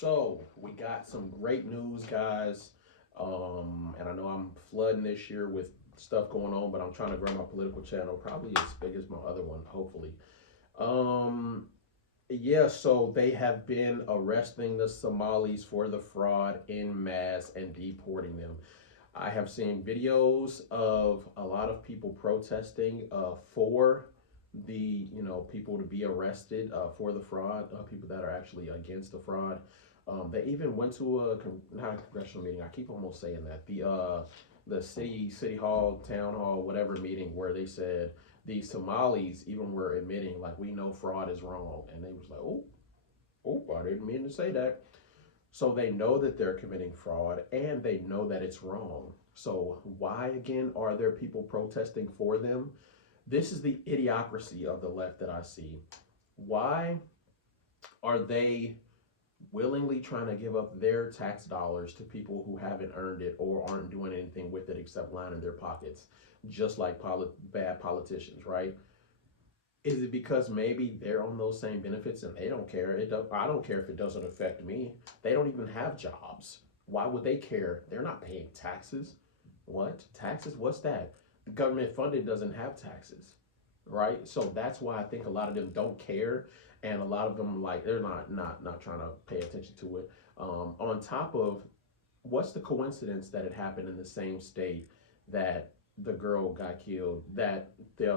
So we got some great news, guys. And I know I'm flooding this year with stuff going on, but I'm trying to grow my political channel, probably as big as my other one, hopefully. Um, yeah, so they have been arresting the Somalis for the fraud in mass and deporting them. I have seen videos of a lot of people protesting for the people to be arrested for the fraud. People that are actually against the fraud. They even went to not a congressional meeting. I keep almost saying that the city hall, town hall, whatever meeting where they said the Somalis even were admitting like we know fraud is wrong, and they was like, oh, I didn't mean to say that. So they know that they're committing fraud and they know that it's wrong. So why again are there people protesting for them? This is the idiocracy of the left that I see. Why are they willingly trying to give up their tax dollars to people who haven't earned it or aren't doing anything with it except lining their pockets, just like bad politicians, right? Is it because maybe they're on those same benefits and they don't care? I don't care if it doesn't affect me. They don't even have jobs. Why would they care? They're not paying taxes. What? Taxes? What's that? The government funded doesn't have taxes, right? So that's why I think a lot of them don't care, and a lot of them like they're not trying to pay attention to it. On top of what's the coincidence that it happened in the same state that the girl got killed, that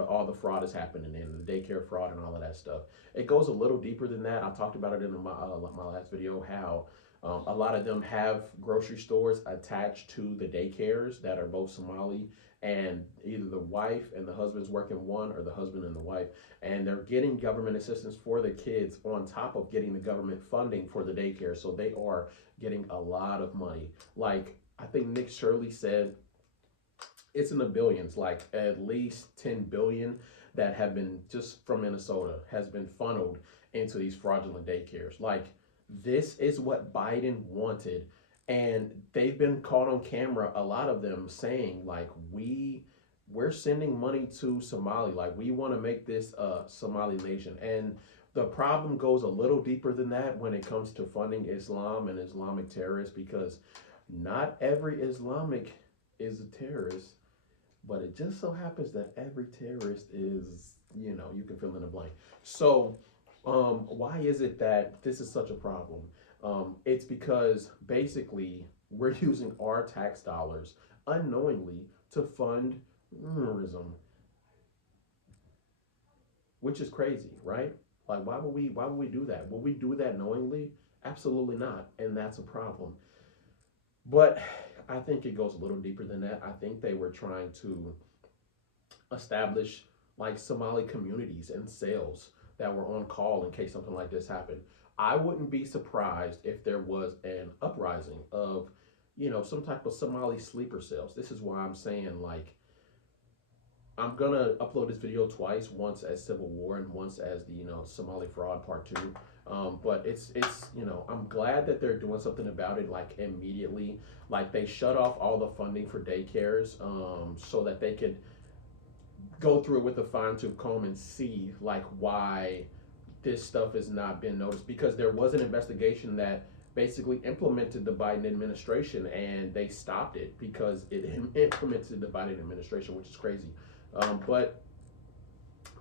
all the fraud is happening in the daycare fraud and all of that stuff. It goes a little deeper than that. I talked about it in my last video how a lot of them have grocery stores attached to the daycares that are both Somali, and either the wife and the husband's working one or the husband and the wife, and they're getting government assistance for the kids on top of getting the government funding for the daycare. So they are getting a lot of money. Like I think Nick Shirley said it's in the billions, like at least 10 billion that have been just from Minnesota has been funneled into these fraudulent daycares. Like this is what Biden wanted. And they've been caught on camera, a lot of them saying like we're sending money to Somali, like we want to make this a Somali nation. And the problem goes a little deeper than that when it comes to funding Islam and Islamic terrorists, because not every Islamic is a terrorist, but it just so happens that every terrorist is, you can fill in the blank. So, why is it that this is such a problem? It's because basically we're using our tax dollars unknowingly to fund terrorism, which is crazy, right? Like, why would we do that? Would we do that knowingly? Absolutely not, and that's a problem. But I think it goes a little deeper than that. I think they were trying to establish like Somali communities and cells that were on call in case something like this happened. I wouldn't be surprised if there was an uprising of, some type of Somali sleeper cells. This is why I'm saying like I'm gonna upload this video twice, once as Civil War and once as the Somali fraud part two. But it's I'm glad that they're doing something about it like immediately. Like they shut off all the funding for daycares so that they could go through it with a fine tooth comb and see like why this stuff has not been noticed, because there was an investigation that basically implemented the Biden administration and they stopped it because it implemented the Biden administration, which is crazy. But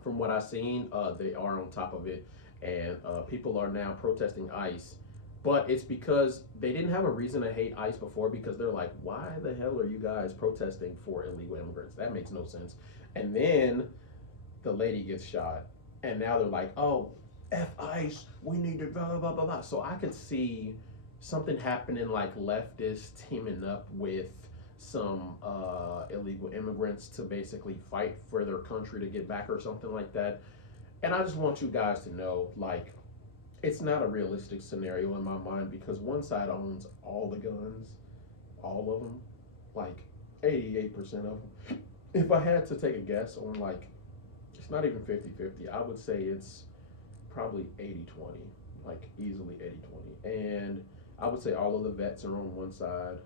from what I've seen, they are on top of it, and people are now protesting ICE. But it's because they didn't have a reason to hate ICE before, because they're like, why the hell are you guys protesting for illegal immigrants? That makes no sense. And then the lady gets shot, and now they're like, oh, F ICE, we need to blah, blah, blah, blah. So I could see something happening like leftists teaming up with some illegal immigrants to basically fight for their country to get back or something like that. And I just want you guys to know, like, it's not a realistic scenario in my mind, because one side owns all the guns, all of them, like 88% of them. If I had to take a guess on like, it's not even 50-50, I would say it's probably 80-20, like easily 80-20. And I would say all of the vets are on one side.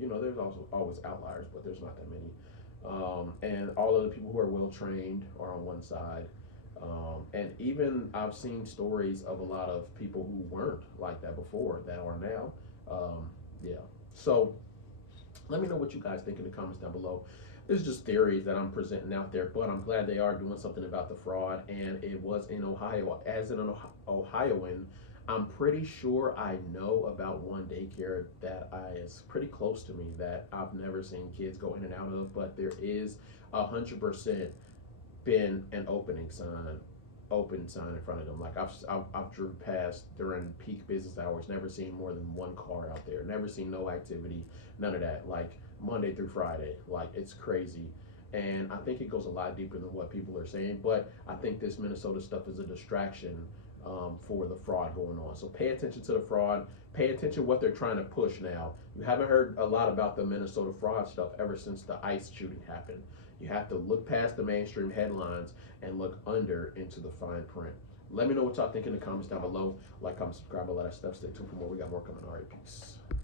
There's also always outliers, but there's not that many. And all of the people who are well trained are on one side. And even I've seen stories of a lot of people who weren't like that before that are now. Yeah. So let me know what you guys think in the comments down below. This is just theories that I'm presenting out there, but I'm glad they are doing something about the fraud. And it was in Ohio. As an Ohioan, I'm pretty sure I know about one daycare is pretty close to me that I've never seen kids go in and out of, but there is 100% been an open sign in front of them. Like I've driven past during peak business hours, never seen more than one car out there, never seen no activity, none of that. Like Monday through Friday, like it's crazy. And I think it goes a lot deeper than what people are saying. But I think this Minnesota stuff is a distraction for the fraud going on. So pay attention to the fraud. Pay attention what they're trying to push now. You haven't heard a lot about the Minnesota fraud stuff ever since the ICE shooting happened. You have to look past the mainstream headlines and look under into the fine print. Let me know what y'all think in the comments down below. Like, comment, subscribe, all that stuff. Stay tuned for more. We got more coming. All right, peace.